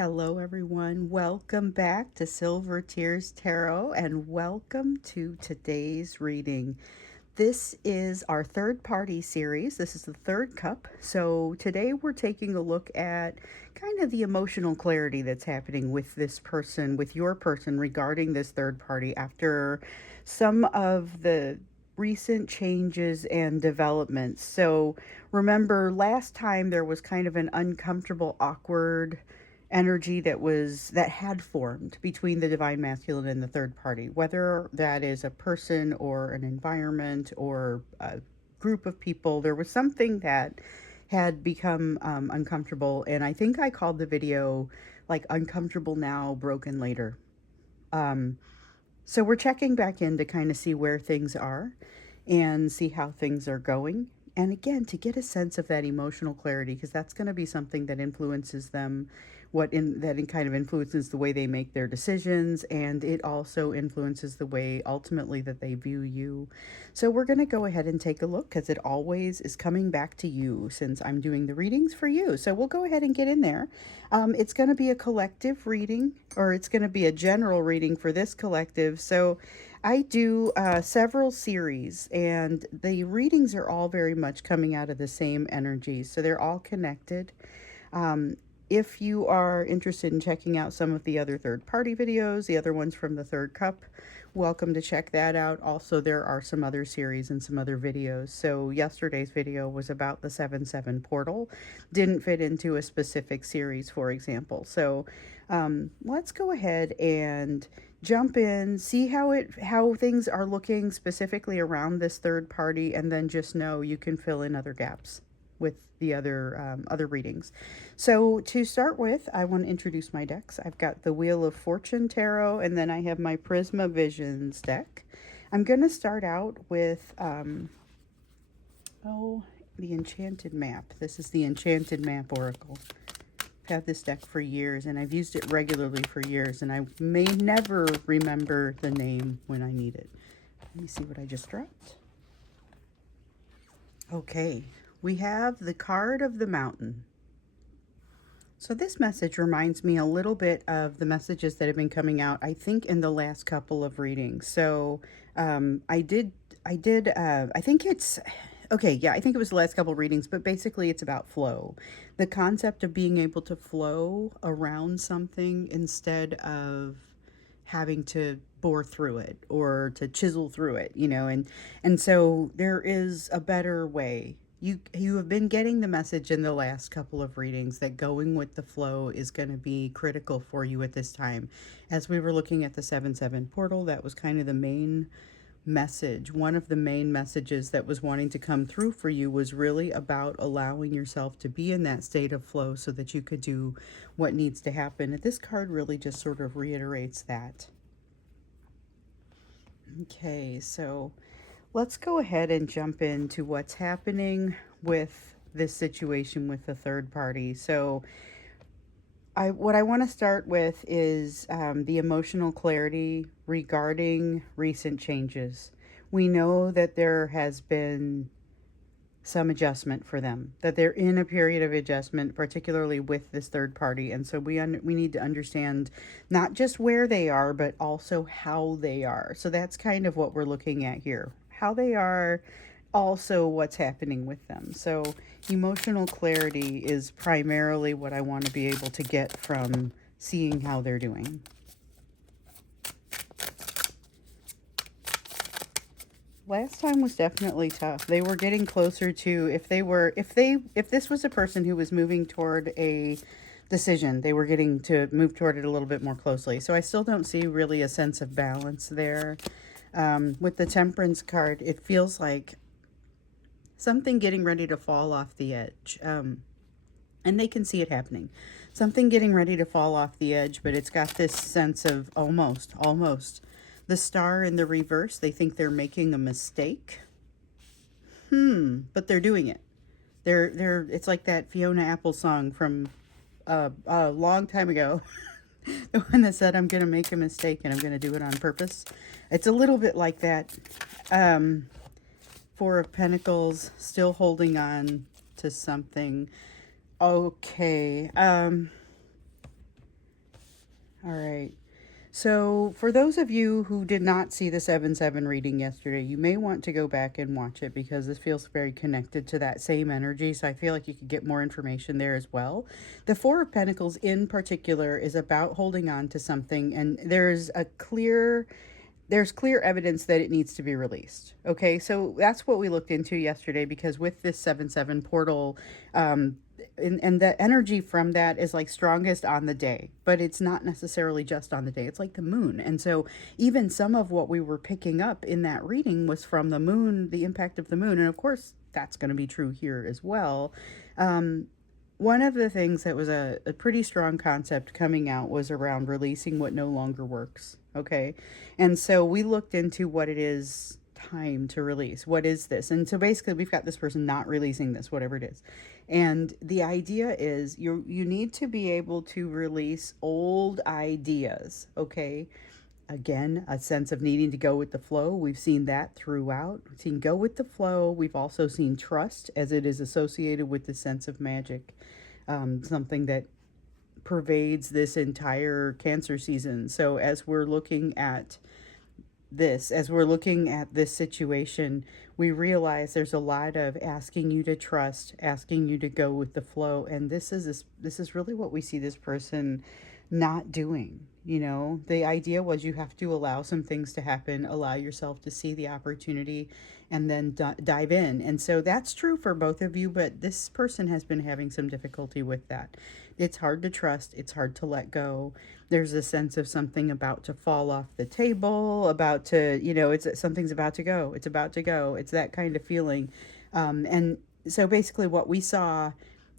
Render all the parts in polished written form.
Hello, everyone. Welcome back to Silver Tears Tarot and welcome to today's reading. This is our third party series. This is the third cup. So today we're taking a look at kind of the emotional clarity that's happening with this person, with your person regarding this third party after some of the recent changes and developments. So remember last time there was kind of an uncomfortable, awkward energy that had formed between the divine masculine and the third party, whether that is a person or an environment or a group of people. There was something that had become uncomfortable, and I think I called the video like uncomfortable now, broken later. um, so we're checking back in to kind of see where things are and see how things are going. And again, to get a sense of that emotional clarity, because that's going to be something that influences them, kind of influences the way they make their decisions, and it also influences the way ultimately that they view you. So we're going to go ahead and take a look because it always is coming back to you since I'm doing the readings for you. So we'll go ahead and get in there. It's going to be a collective reading, or it's going to be a general reading for this collective. So I do several series, and the readings are all very much coming out of the same energy. So they're all connected. Um, if you are interested in checking out some of the other third party videos, the other ones from the third cup, welcome to check that out. Also, there are some other series and some other videos. So yesterday's video was about the 7-7 portal. Didn't fit into a specific series, for example. So let's go ahead and jump in, see how things are looking specifically around this third party, and then just know you can fill in other gaps with the other readings. So to start with, I want to introduce my decks. I've got the Wheel of Fortune Tarot, and then I have my Prisma Visions deck. I'm going to start out with the Enchanted Map. This is the Enchanted Map Oracle. I've had this deck for years, and I've used it regularly for years, and I may never remember the name when I need it. Let me see what I just dropped. Okay, we have the Card of the Mountain. So this message reminds me a little bit of the messages that have been coming out, I think, in the last couple of readings. So I think it's, okay, yeah, I think it was the last couple of readings, but basically it's about flow. The concept of being able to flow around something instead of having to bore through it or to chisel through it, and so there is a better way. You have been getting the message in the last couple of readings that going with the flow is going to be critical for you at this time. As we were looking at the 7-7 portal, that was kind of the main message. One of the main messages that was wanting to come through for you was really about allowing yourself to be in that state of flow so that you could do what needs to happen. And this card really just sort of reiterates that. Okay, so let's go ahead and jump into what's happening with this situation with the third party. So what I want to start with is the emotional clarity regarding recent changes. We know that there has been some adjustment for them, that they're in a period of adjustment, particularly with this third party. And so we need to understand not just where they are, but also how they are. So that's kind of what we're looking at here, how they are, also what's happening with them. So emotional clarity is primarily what I want to be able to get from seeing how they're doing. Last time was definitely tough. They were getting closer to, if this was a person who was moving toward a decision, they were getting to move toward it a little bit more closely. So I still don't see really a sense of balance there. With the Temperance card, it feels like something getting ready to fall off the edge. And they can see it happening. Something getting ready to fall off the edge, but it's got this sense of almost. The Star in the reverse, they think they're making a mistake. But they're doing it. It's like that Fiona Apple song from a long time ago. The one that said, I'm going to make a mistake and I'm going to do it on purpose. It's a little bit like that. Four of Pentacles, still holding on to something. Okay. All right. So, for those of you who did not see the 7-7 reading yesterday, you may want to go back and watch it because this feels very connected to that same energy. So, I feel like you could get more information there as well. The Four of Pentacles, in particular, is about holding on to something, and there's clear evidence that it needs to be released. Okay, so that's what we looked into yesterday because with this 7-7 portal, and the energy from that is like strongest on the day, but it's not necessarily just on the day. It's like the moon. And so even some of what we were picking up in that reading was from the moon, the impact of the moon. And of course, that's going to be true here as well. One of the things that was a pretty strong concept coming out was around releasing what no longer works. Okay. And so we looked into what it is time to release. What is this? And so basically we've got this person not releasing this, whatever it is. And the idea is you need to be able to release old ideas. Okay. Again, a sense of needing to go with the flow. We've seen that throughout. We've seen go with the flow. We've also seen trust as it is associated with the sense of magic, something that pervades this entire Cancer season. So as we're looking at this situation, we realize there's a lot of asking you to trust, asking you to go with the flow, and this is really what we see this person not doing. The idea was you have to allow some things to happen, allow yourself to see the opportunity, and then dive in. And so that's true for both of you, but this person has been having some difficulty with that. It's hard to trust, it's hard to let go. There's a sense of something about to fall off the table, about to, it's something's about to go. It's about to go. It's that kind of feeling. And so basically what we saw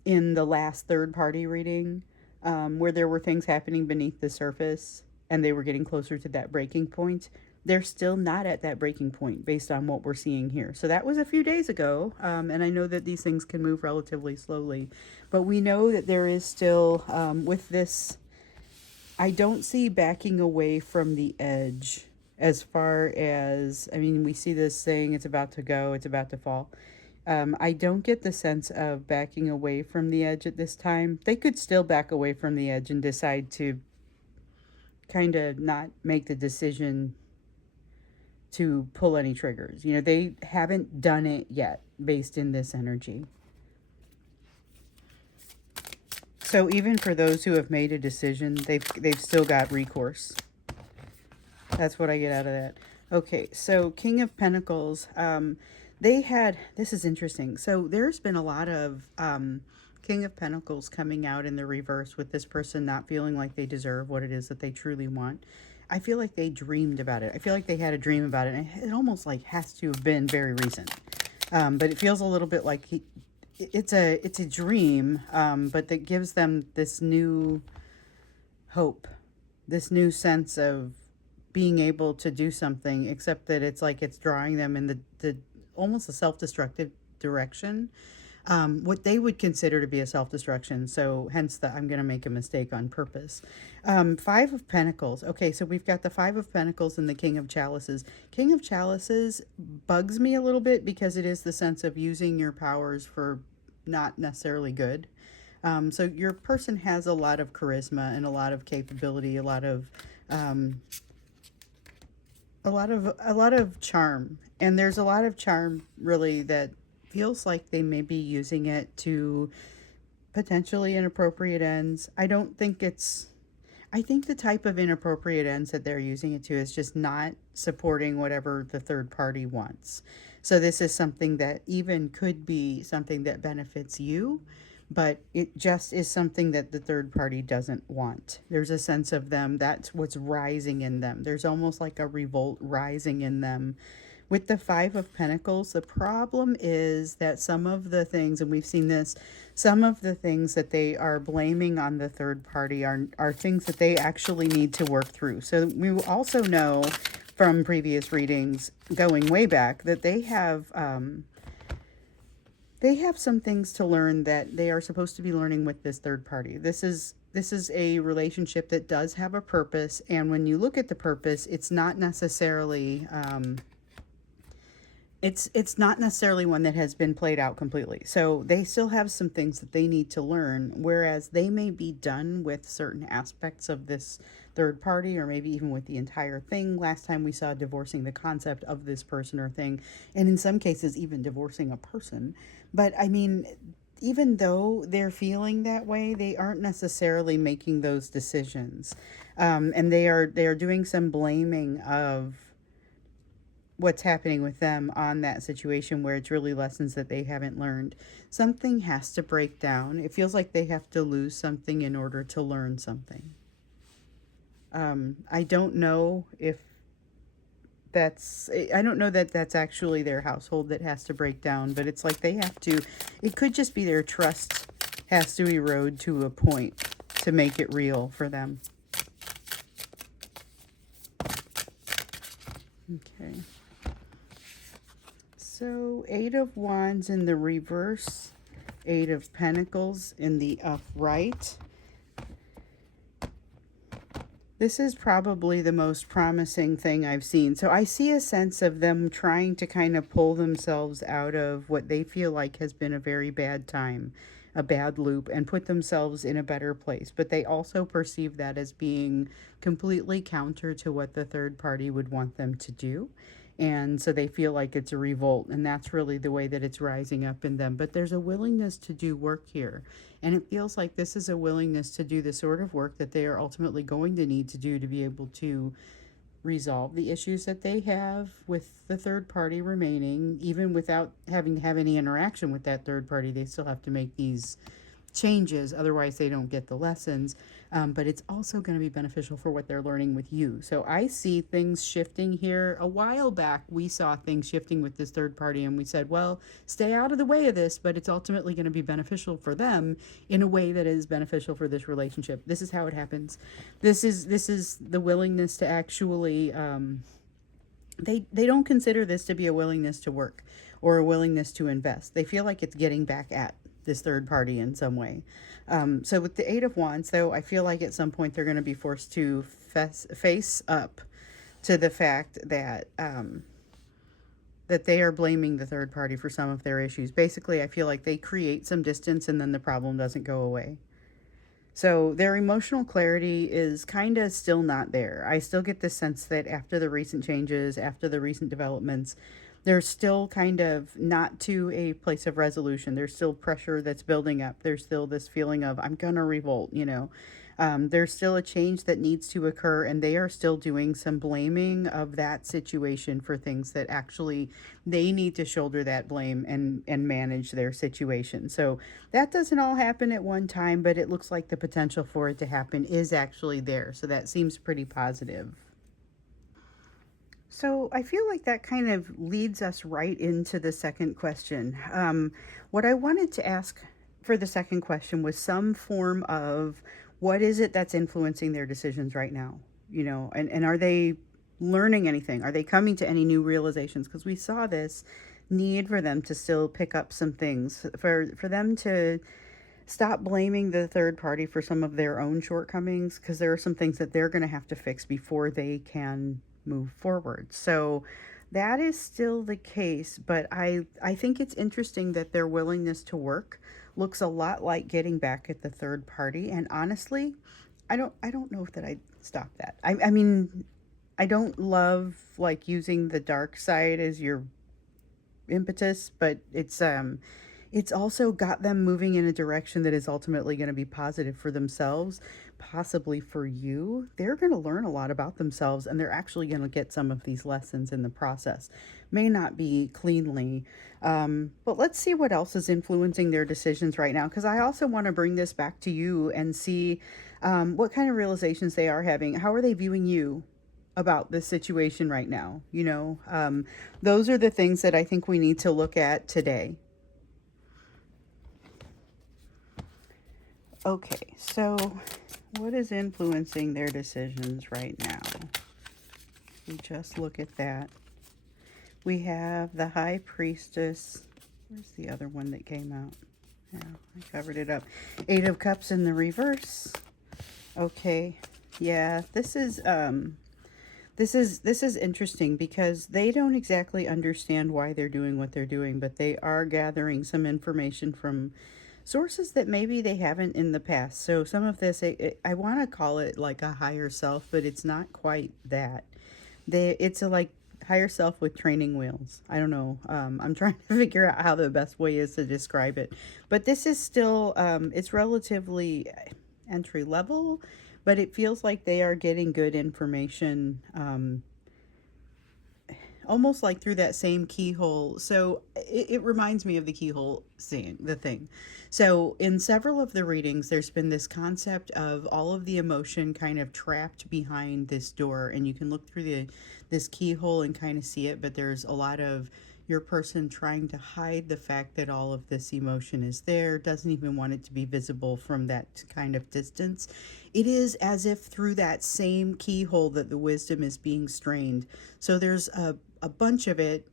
in the last third party reading, where there were things happening beneath the surface and they were getting closer to that breaking point, they're still not at that breaking point based on what we're seeing here. So that was a few days ago, and I know that these things can move relatively slowly, but we know that there is still, with this, I don't see backing away from the edge as far as, I mean, we see this saying it's about to go, it's about to fall. I don't get the sense of backing away from the edge at this time. They could still back away from the edge and decide to kind of not make the decision to pull any triggers. They haven't done it yet based in this energy. So even for those who have made a decision, they've still got recourse. That's what I get out of that. Okay, so King of Pentacles, this is interesting. So there's been a lot of King of Pentacles coming out in the reverse with this person not feeling like they deserve what it is that they truly want. I feel like they dreamed about it. I feel like they had a dream about it. And it almost like has to have been very recent. But it feels a little bit like it's a dream, but that gives them this new hope, this new sense of being able to do something, except that it's like it's drawing them in the almost a self-destructive direction, what they would consider to be a self-destruction. So hence I'm going to make a mistake on purpose. Five of Pentacles. Okay, so we've got the Five of Pentacles and the King of Chalices. King of Chalices bugs me a little bit because it is the sense of using your powers for not necessarily good. So your person has a lot of charisma and a lot of capability, a lot of charm, and there's a lot of charm really that feels like they may be using it to potentially inappropriate ends. I think the type of inappropriate ends that they're using it to is just not supporting whatever the third party wants. So this is something that even could be something that benefits you, but it just is something that the third party doesn't want. There's a sense of them, that's what's rising in them. There's almost like a revolt rising in them. With the Five of Pentacles, the problem is that some of the things, and we've seen this, some of the things that they are blaming on the third party are things that they actually need to work through. So we also know from previous readings going way back that they have some things to learn that they are supposed to be learning with this third party. This is a relationship that does have a purpose, and when you look at the purpose, it's not necessarily It's not necessarily one that has been played out completely. So they still have some things that they need to learn, whereas they may be done with certain aspects of this third party, or maybe even with the entire thing. Last time we saw divorcing the concept of this person or thing, and in some cases even divorcing a person. But I mean, even though they're feeling that way, they aren't necessarily making those decisions, and they are doing some blaming of what's happening with them on that situation where it's really lessons that they haven't learned. Something has to break down. It feels like they have to lose something in order to learn something. I don't know if I don't know that that's actually their household that has to break down, but it's like they have to, it could just be their trust has to erode to a point to make it real for them. Okay. So, Eight of Wands in the reverse, Eight of Pentacles in the upright. This is probably the most promising thing I've seen. So I see a sense of them trying to kind of pull themselves out of what they feel like has been a very bad time, a bad loop, and put themselves in a better place. But they also perceive that as being completely counter to what the third party would want them to do. And so they feel like it's a revolt, and that's really the way that it's rising up in them. But there's a willingness to do work here, and it feels like this is a willingness to do the sort of work that they are ultimately going to need to do to be able to resolve the issues that they have with the third party remaining. Even without having to have any interaction with that third party, they still have to make these changes, otherwise they don't get the lessons. But it's also going to be beneficial for what they're learning with you. So I see things shifting here. A while back we saw things shifting with this third party, and we said, well, stay out of the way of this, but it's ultimately going to be beneficial for them in a way that is beneficial for this relationship. This is how it happens. This is the willingness to actually they don't consider this to be a willingness to work or a willingness to invest. They feel like it's getting back at this third party in some way. So with the Eight of Wands, though, I feel like at some point they're going to be forced to face up to the fact that that they are blaming the third party for some of their issues. Basically, I feel like they create some distance and then the problem doesn't go away. So their emotional clarity is kind of still not there. I still get this sense that after the recent changes, after the recent developments, they're still kind of not to a place of resolution. There's still pressure that's building up. There's still this feeling of, I'm going to revolt, you know. There's still a change that needs to occur, and they are still doing some blaming of that situation for things that actually they need to shoulder that blame and manage their situation. So that doesn't all happen at one time, but it looks like the potential for it to happen is actually there. So that seems pretty positive. So I feel like that kind of leads us right into the second question. What I wanted to ask for the second question was some form of what is it that's influencing their decisions right now? You know, and are they learning anything? Are they coming to any new realizations? Because we saw this need for them to still pick up some things, for them to stop blaming the third party for some of their own shortcomings, because there are some things that they're going to have to fix before they can move forward. So that is still the case, but I think it's interesting that their willingness to work looks a lot like getting back at the third party. And honestly, I don't know if that I'd stop that. I mean, I don't love like using the dark side as your impetus, but it's also got them moving in a direction that is ultimately going to be positive for themselves, possibly for you. They're going to learn a lot about themselves, and they're actually going to get some of these lessons in the process. May not be cleanly, but let's see what else is influencing their decisions right now, because I also want to bring this back to you and see what kind of realizations they are having. How are they viewing you about this situation right now? You know, those are the things that I think we need to look at today. Okay, so what is influencing their decisions right now? We just look at that. We have the High Priestess. Where's the other one that came out? Yeah, I covered it up. Eight of Cups in the reverse. Okay, yeah, this This is interesting because they don't exactly understand why they're doing what they're doing, but they are gathering some information from sources that maybe they haven't in the past. So some of this, I want to call it like a higher self, but it's not quite that. It's a like higher self with training wheels. I don't know. I'm trying to figure out how the best way is to describe it. But this is still, it's relatively entry level, but it feels like they are getting good information, almost like through that same keyhole. So it reminds me of the keyhole seeing the thing. So in several of the readings, there's been this concept of all of the emotion kind of trapped behind this door, and you can look through this keyhole and kind of see it. But there's a lot of your person trying to hide the fact that all of this emotion is there, doesn't even want it to be visible from that kind of distance. It is as if through that same keyhole that the wisdom is being strained. So there's a bunch of it,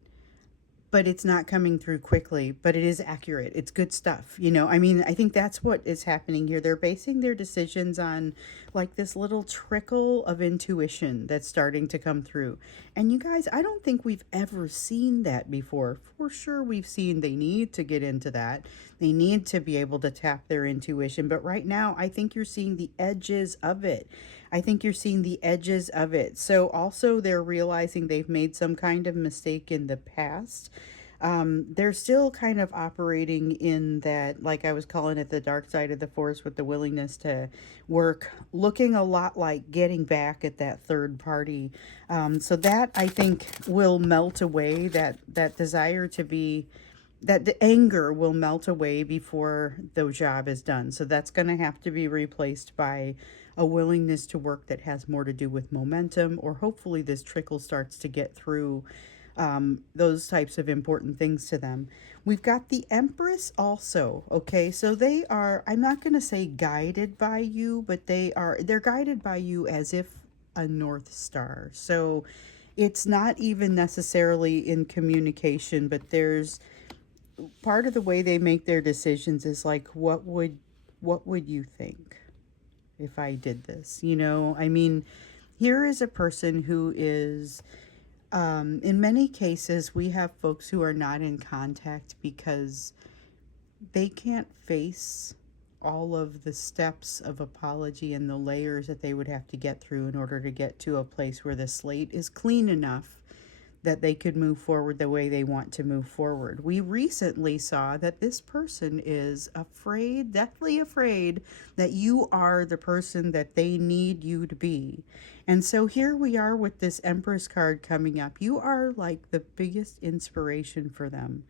but it's not coming through quickly, but it is accurate. It's good stuff. I mean, I think that's what is happening here. They're basing their decisions on like this little trickle of intuition that's starting to come through. And you guys, I don't think we've ever seen that before. For sure, we've seen they need to get into that. They need to be able to tap their intuition. But right now, I think you're seeing the edges of it. I think you're seeing the edges of it. So also they're realizing they've made some kind of mistake in the past. They're still kind of operating in that, like I was calling it, the dark side of the force, with the willingness to work, looking a lot like getting back at that third party. So that I think will melt away. That desire to be, that the anger will melt away before the job is done. So that's going to have to be replaced by a willingness to work that has more to do with momentum, or hopefully this trickle starts to get through, those types of important things to them. We've got the Empress also. Okay, so they are, I'm not going to say guided by you, but they're guided by you as if a North Star. So it's not even necessarily in communication, but there's part of the way they make their decisions is like, what would you think if I did this? I mean, here is a person who is, in many cases, we have folks who are not in contact because they can't face all of the steps of apology and the layers that they would have to get through in order to get to a place where the slate is clean enough that they could move forward the way they want to move forward. We recently saw that this person is afraid, deathly afraid, that you are the person that they need you to be. And so here we are with this Empress card coming up. You are like the biggest inspiration for them.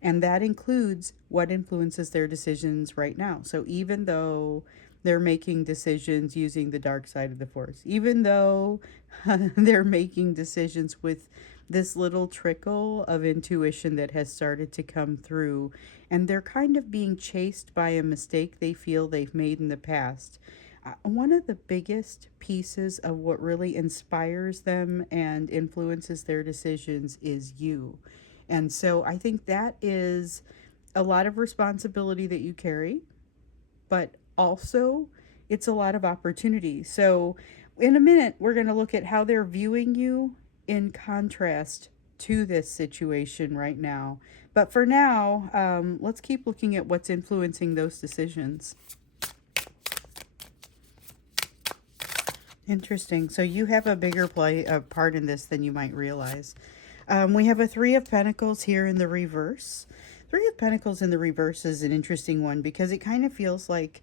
And that includes what influences their decisions right now. So even though they're making decisions using the dark side of the force, even though they're making decisions with this little trickle of intuition that has started to come through, and they're kind of being chased by a mistake they feel they've made in the past. One of the biggest pieces of what really inspires them and influences their decisions is you. And so I think that is a lot of responsibility that you carry, but also it's a lot of opportunity. So in a minute, we're going to look at how they're viewing you in contrast to this situation right now. But for now, let's keep looking at what's influencing those decisions. Interesting. So you have a bigger part in this than you might realize. We have a Three of Pentacles here in the reverse. Three of Pentacles in the reverse is an interesting one because it kind of feels like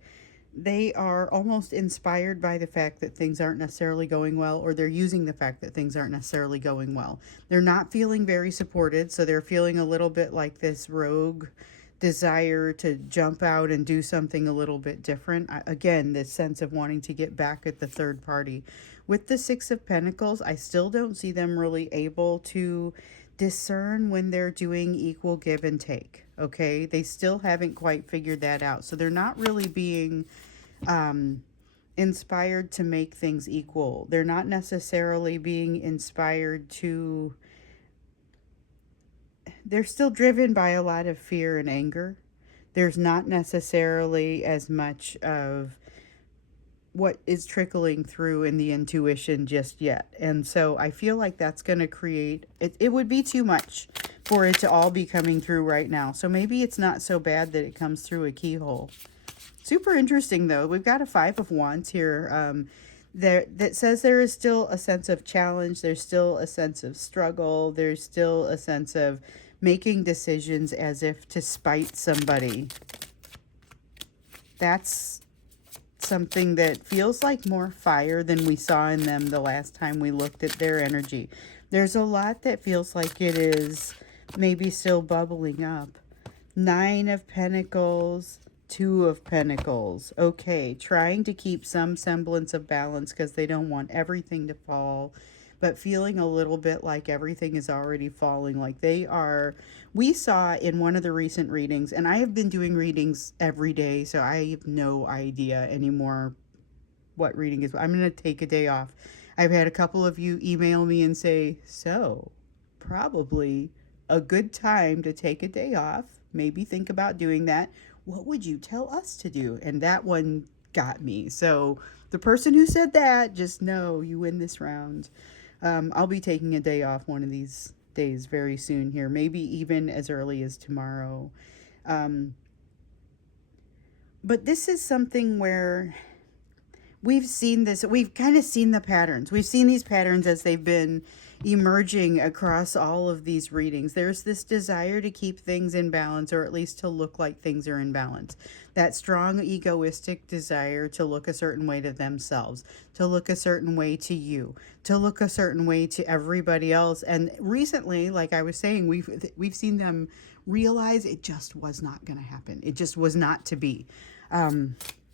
they are almost inspired by the fact that things aren't necessarily going well, or they're using the fact that things aren't necessarily going well. They're not feeling very supported, so they're feeling a little bit like this rogue desire to jump out and do something a little bit different. Again, this sense of wanting to get back at the third party. With the Six of Pentacles, I still don't see them really able to discern when they're doing equal give and take. Okay, they still haven't quite figured that out. So they're not really being inspired to make things equal. They're not necessarily being inspired to, they're still driven by a lot of fear and anger. There's not necessarily as much of what is trickling through in the intuition just yet. And so I feel like that's going to create it would be too much for it to all be coming through right now. So maybe it's not so bad that it comes through a keyhole. Super interesting though. We've got a 5 of Wands here. There that says there is still a sense of challenge, there's still a sense of struggle, there's still a sense of making decisions as if to spite somebody. That's something that feels like more fire than we saw in them the last time we looked at their energy. There's a lot that feels like it is maybe still bubbling up. 9 of Pentacles, 2 of Pentacles. Okay, trying to keep some semblance of balance because they don't want everything to fall, but feeling a little bit like everything is already falling. Like they are, we saw in one of the recent readings, and I have been doing readings every day, so I have no idea anymore what reading is. I'm going to take a day off. I've had a couple of you email me and say, so probably a good time to take a day off. Maybe think about doing that. What would you tell us to do? And that one got me. So the person who said that, just know you win this round. I'll be taking a day off one of these days very soon here, maybe even as early as tomorrow. But this is something where we've seen this, we've kind of seen the patterns. We've seen these patterns as they've been emerging across all of these readings. There's this desire to keep things in balance, or at least to look like things are in balance. That strong egoistic desire to look a certain way to themselves, to look a certain way to you, to look a certain way to everybody else. And recently, like I was saying, we've seen them realize it just was not going to happen. It just was not to be.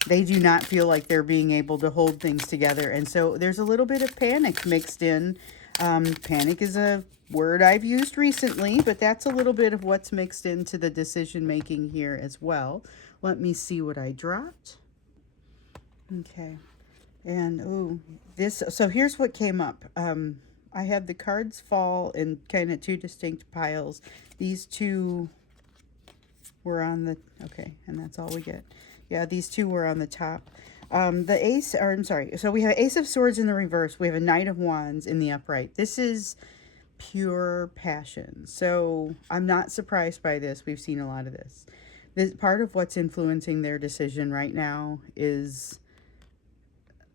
They do not feel like they're being able to hold things together. And so there's a little bit of panic mixed in. Panic is a word I've used recently, but that's a little bit of what's mixed into the decision making here as well. Let me see what I dropped. Okay. And oh, this, so here's what came up. I had the cards fall in kind of 2 distinct piles. These 2 were on the, okay, and that's all we get. Yeah, these 2 were on the top. The ace, or I'm sorry, so we have Ace of Swords in the reverse. We have a Knight of Wands in the upright. This is pure passion. So I'm not surprised by this. We've seen a lot of this. This part of what's influencing their decision right now is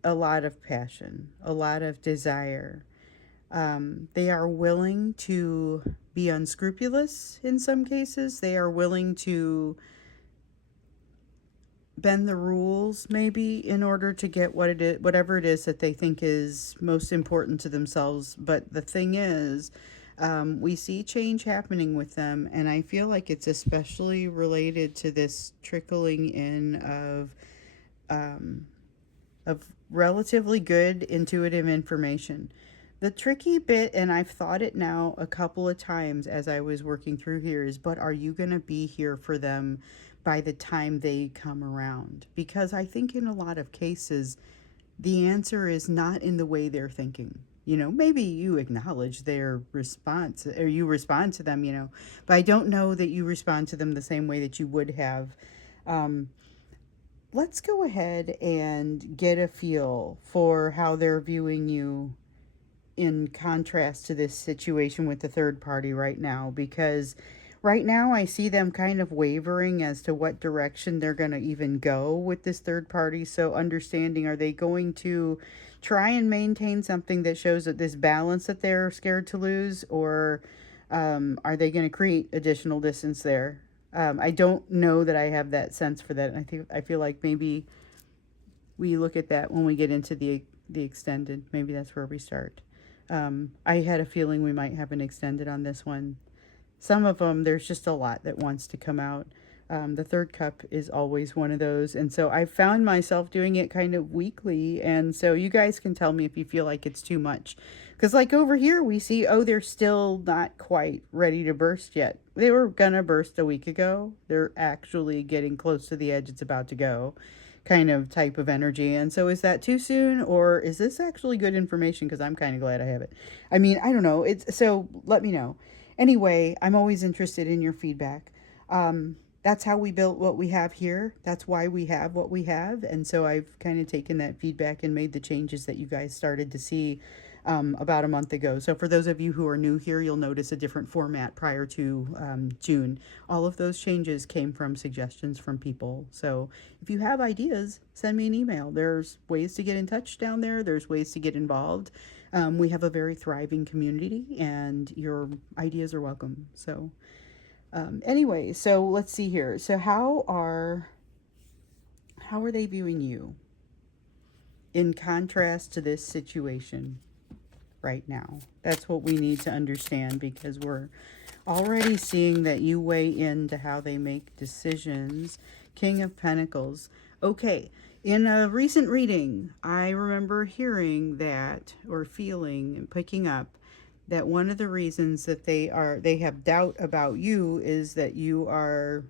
a lot of passion, a lot of desire. They are willing to be unscrupulous in some cases. They are willing to bend the rules maybe in order to get what it is, whatever it is that they think is most important to themselves. But the thing is, we see change happening with them, and I feel like it's especially related to this trickling in of relatively good intuitive information. The tricky bit, and I've thought it now a couple of times as I was working through here, is, but are you going to be here for them by the time they come around? Because I think in a lot of cases, the answer is not in the way they're thinking. You know, maybe you acknowledge their response, or you respond to them, you know, but I don't know that you respond to them the same way that you would have. Let's go ahead and get a feel for how they're viewing you in contrast to this situation with the third party right now, because right now I see them kind of wavering as to what direction they're going to even go with this third party. So understanding, are they going to try and maintain something that shows that this balance that they're scared to lose, or are they going to create additional distance there? I don't know that I have that sense for that. And I feel like maybe we look at that when we get into the extended. Maybe that's where we start. I had a feeling we might have an extended on this one. Some of them, there's just a lot that wants to come out. The third cup is always one of those. And so I found myself doing it kind of weekly. And so you guys can tell me if you feel like it's too much. Because like over here, we see, oh, they're still not quite ready to burst yet. They were going to burst a week ago. They're actually getting close to the edge. It's about to go kind of type of energy. And so is that too soon, or is this actually good information? Because I'm kind of glad I have it. I mean, I don't know. So let me know. Anyway, I'm always interested in your feedback. that's how we built what we have here. That's why we have what we have. And so I've kind of taken that feedback and made the changes that you guys started to see about a month ago. So for those of you who are new here, you'll notice a different format prior to June. All of those changes came from suggestions from people. So if you have ideas, send me an email. There's ways to get in touch down there. There's ways to get involved. We have a very thriving community, and your ideas are welcome. So anyway, so let's see here. So how are they viewing you in contrast to this situation right now? That's what we need to understand, because we're already seeing that you weigh into how they make decisions. King of Pentacles. Okay, in a recent reading, I remember hearing that, or feeling and picking up, that one of the reasons that they have doubt about you is that you are,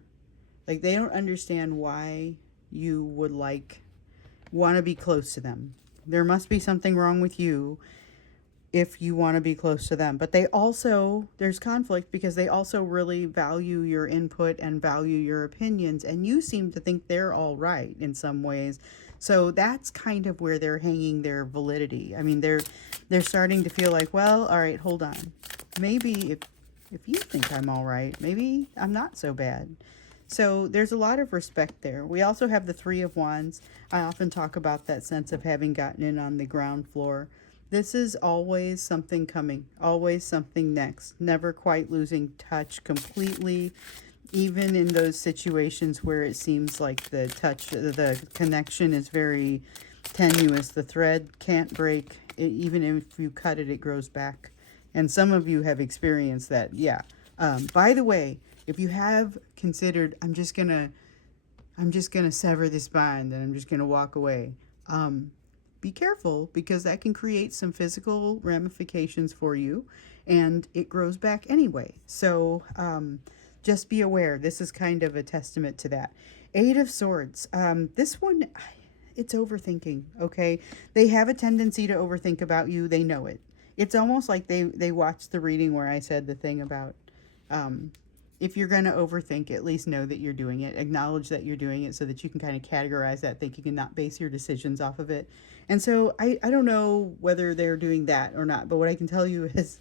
like, they don't understand why you would want to be close to them. There must be something wrong with you if you want to be close to them. But they also, there's conflict because they also really value your input and value your opinions, and you seem to think they're all right in some ways. So that's kind of where they're hanging their validity. I mean, they're starting to feel like, well, all right, hold on. Maybe if you think I'm all right, maybe I'm not so bad. So there's a lot of respect there. We also have the Three of Wands. I often talk about that sense of having gotten in on the ground floor. This is always something coming, always something next, never quite losing touch completely, even in those situations where it seems like the connection is very tenuous. The thread can't break. Even if you cut it, it grows back. And some of you have experienced that. Yeah. By the way, if you have considered, I'm just gonna sever this bond and I'm just gonna walk away. Be careful, because that can create some physical ramifications for you, and it grows back anyway. So just be aware. This is kind of a testament to that. Eight of Swords. This one, it's overthinking, okay? They have a tendency to overthink about you. They know it. It's almost like they watched the reading where I said the thing about if you're going to overthink, at least know that you're doing it. Acknowledge that you're doing it so that you can kind of categorize that thinking and not base your decisions off of it. And so I don't know whether they're doing that or not, but what I can tell you is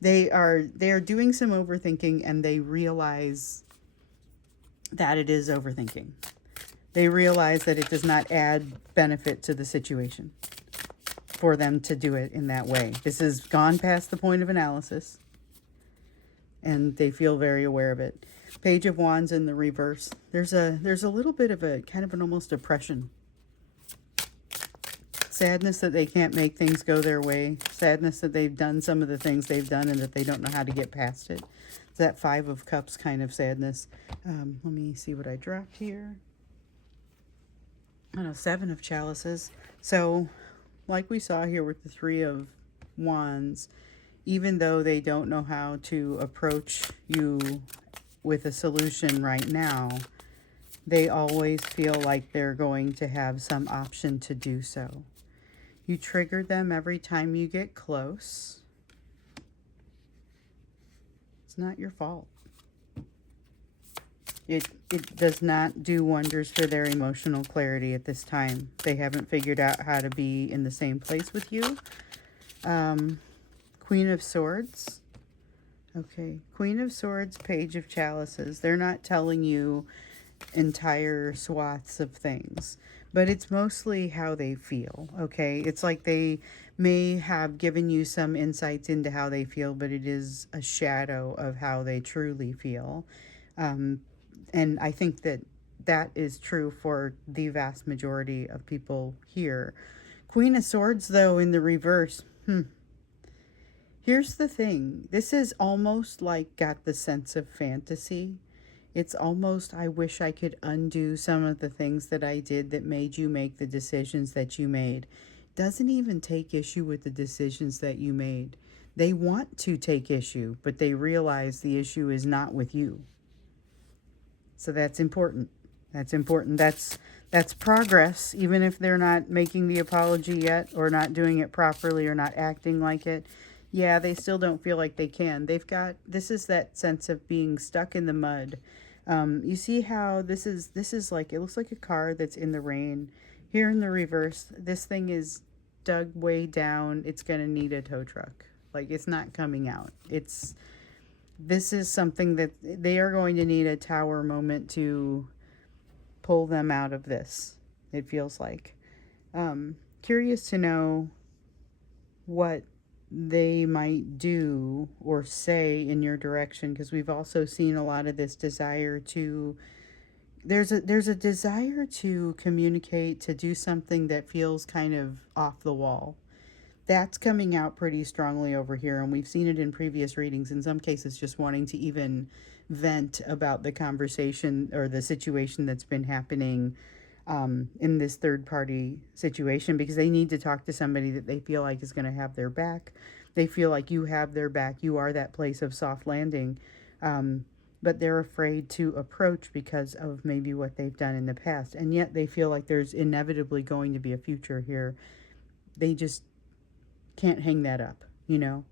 they are doing some overthinking, and they realize that it is overthinking. They realize that it does not add benefit to the situation for them to do it in that way. This has gone past the point of analysis, and they feel very aware of it. Page of Wands in the reverse. There's a little bit of a kind of an almost depression. Sadness that they can't make things go their way. Sadness that they've done some of the things they've done and that they don't know how to get past it. It's that Five of Cups kind of sadness. Let me see what I dropped here. I know, Seven of Chalices. So, like we saw here with the Three of Wands, even though they don't know how to approach you with a solution right now, they always feel like they're going to have some option to do so. You trigger them every time you get close. It's not your fault. It does not do wonders for their emotional clarity at this time. They haven't figured out how to be in the same place with you. Queen of Swords. Okay, Queen of Swords, Page of Chalices. They're not telling you entire swaths of things, but it's mostly how they feel, okay? It's like they may have given you some insights into how they feel, but it is a shadow of how they truly feel. And I think that is true for the vast majority of people here. Queen of Swords, though, in the reverse, Here's the thing. This is almost like got the sense of fantasy. It's almost, I wish I could undo some of the things that I did that made you make the decisions that you made. Doesn't even take issue with the decisions that you made. They want to take issue, but they realize the issue is not with you. So that's important. That's important. That's progress, even if they're not making the apology yet, or not doing it properly, or not acting like it. Yeah, they still don't feel like they can. This is that sense of being stuck in the mud. You see how this is like, it looks like a car that's in the rain. Here in the reverse, this thing is dug way down. It's going to need a tow truck. Like, it's not coming out. This is something that they are going to need a tower moment to pull them out of this, it feels like. Curious to know what they might do or say in your direction, because we've also seen a lot of this desire to, there's a desire to communicate, to do something that feels kind of off the wall. That's coming out pretty strongly over here, and we've seen it in previous readings, in some cases just wanting to even vent about the conversation or the situation that's been happening in this third party situation, because they need to talk to somebody that they feel like is going to have their back. They feel like you have their back. You are that place of soft landing. But they're afraid to approach because of maybe what they've done in the past. And yet they feel like there's inevitably going to be a future here. They just can't hang that up, you know?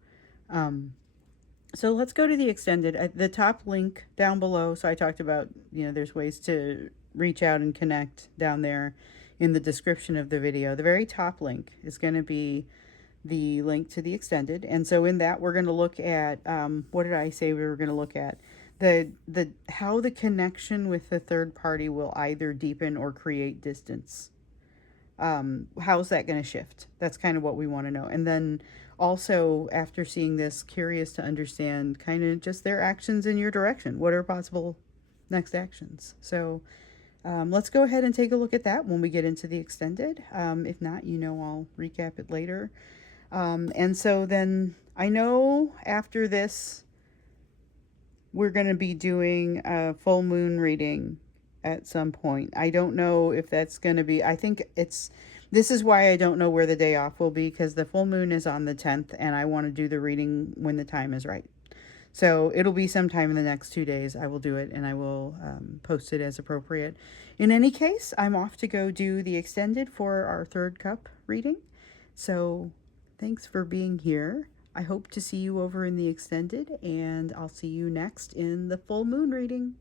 So let's go to the extended. The top link down below. So I talked about, there's ways to reach out and connect down there in the description of the video. The very top link is going to be the link to the extended. And so in that, we're going to look at, what did I say we were going to look at? The how the connection with the third party will either deepen or create distance. How's that going to shift? That's kind of what we want to know. And then also, after seeing this, curious to understand kind of just their actions in your direction. What are possible next actions? So let's go ahead and take a look at that when we get into the extended. If not, I'll recap it later. And so then I know after this, we're going to be doing a full moon reading at some point. I don't know if that's going to be, this is why I don't know where the day off will be, because the full moon is on the 10th and I want to do the reading when the time is right. So it'll be sometime in the next 2 days. I will do it, and I will post it as appropriate. In any case, I'm off to go do the extended for our third cup reading. So thanks for being here. I hope to see you over in the extended, and I'll see you next in the full moon reading.